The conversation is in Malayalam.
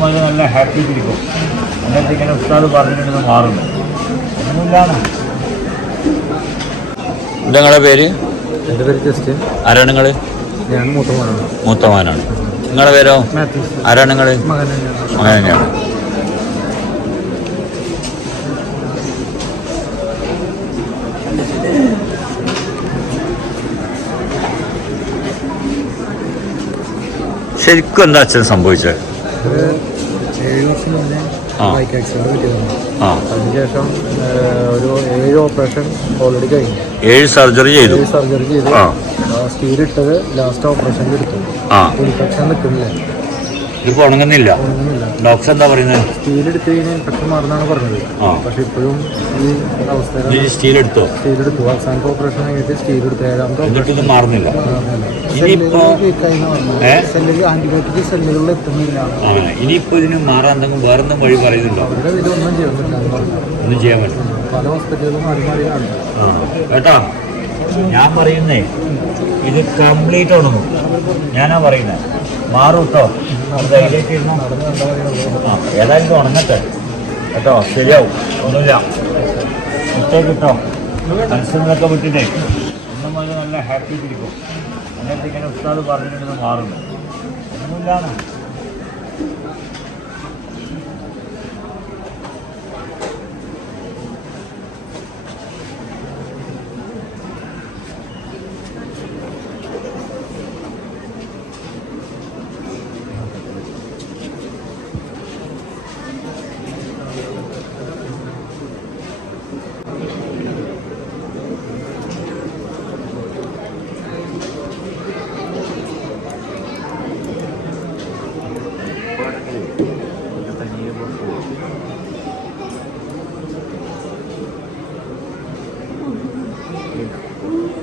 മുതൽ നല്ല ഹാപ്പി ഇരിക്കും എന്നിട്ട് ഇങ്ങനെ ഉസ്താദ് പറഞ്ഞിട്ട് മാറുന്നു. ഒന്നുമില്ലാണ് നിങ്ങളുടെ പേര്? എന്റെ പേര് ജസ്റ്റ്. ആരാണ് നിങ്ങൾ ഞാൻ മൂത്തമാനാണ്. മൂത്തമാനാണ്. നിങ്ങളുടെ പേരോ? മാത്യൂസ് ആരാണ് നിങ്ങൾ മകൻ തന്നെയാണ് അങ്ങനെ തന്നെയാണ്. ശരിക്കും എന്താ അച്ഛൻ സംഭവിച്ചത്? ഏഴ് വർഷം മുന്നേ ബൈക്ക് ആക്സിഡന്റ് പറ്റിയതാണ് അതിനുശേഷം ഒരു ഏഴ് ഓപ്പറേഷൻ ഓൾറെഡി കഴിഞ്ഞു. ഏഴ് സർജറി ചെയ്തു. സർജറി ചെയ്തു. സ്റ്റീൽ ഇട്ടത് ലാസ്റ്റ് ഓപ്പറേഷനിൽ എടുത്തു. ഇൻഫെക്ഷൻ നിൽക്കുന്നില്ല. ഇതിപ്പോ ഉണങ്ങുന്നില്ല ഡോക്ടർ എന്താ പറയുന്നത്? സ്റ്റീൽ എടുത്ത് കഴിഞ്ഞാൽ പെട്ടെന്ന് പറഞ്ഞത്. പക്ഷെ ഇപ്പോഴും ഈ സ്റ്റീൽ എടുത്തോ സ്റ്റീൽ എടുത്തു അവസാനത്തെ ഓപ്പറേഷൻ കഴിഞ്ഞിട്ട് സ്റ്റീൽ എടുത്തു ഏഴാമത്തെ എന്നിട്ട് ഇത് മാറുന്നില്ല. ഇനിയിപ്പോ ആന്റിബയോട്ടിക് സെല്ലുകളിൽ എത്തുന്നില്ല. ഇനിയിപ്പോ ഇതിന് മാറാൻ എന്തെങ്കിലും വേറെ എന്തെങ്കിലും വഴി പറയുന്നുണ്ടോ? ഇതൊന്നും ചെയ്യുന്നില്ല എന്ന് ഒന്നും ചെയ്യാൻ പറ്റില്ല. പല ഹോസ്പിറ്റലുകളും മാറി കേട്ടോ ഞാൻ പറയുന്നേ ഇത് കംപ്ലീറ്റ് ആണെന്നു ഞാനാ പറയുന്നത് മാറും കേട്ടോ ഏതായാലും ഉണങ്ങട്ടെ. കേട്ടോ ശരിയാവും. ഒന്നുമില്ല. ഇട്ടേ കിട്ടോ മനസ്സിലൊക്കെ വിട്ടിട്ടേ. ഒന്നും മുതൽ നല്ല ഹാപ്പി ഇരിക്കും എന്നിട്ട് ഇങ്ങനെ ഉസ്താദ് പറഞ്ഞിട്ടുണ്ടെന്ന് മാറുന്നു. ഒന്നുമില്ലാണ് 음.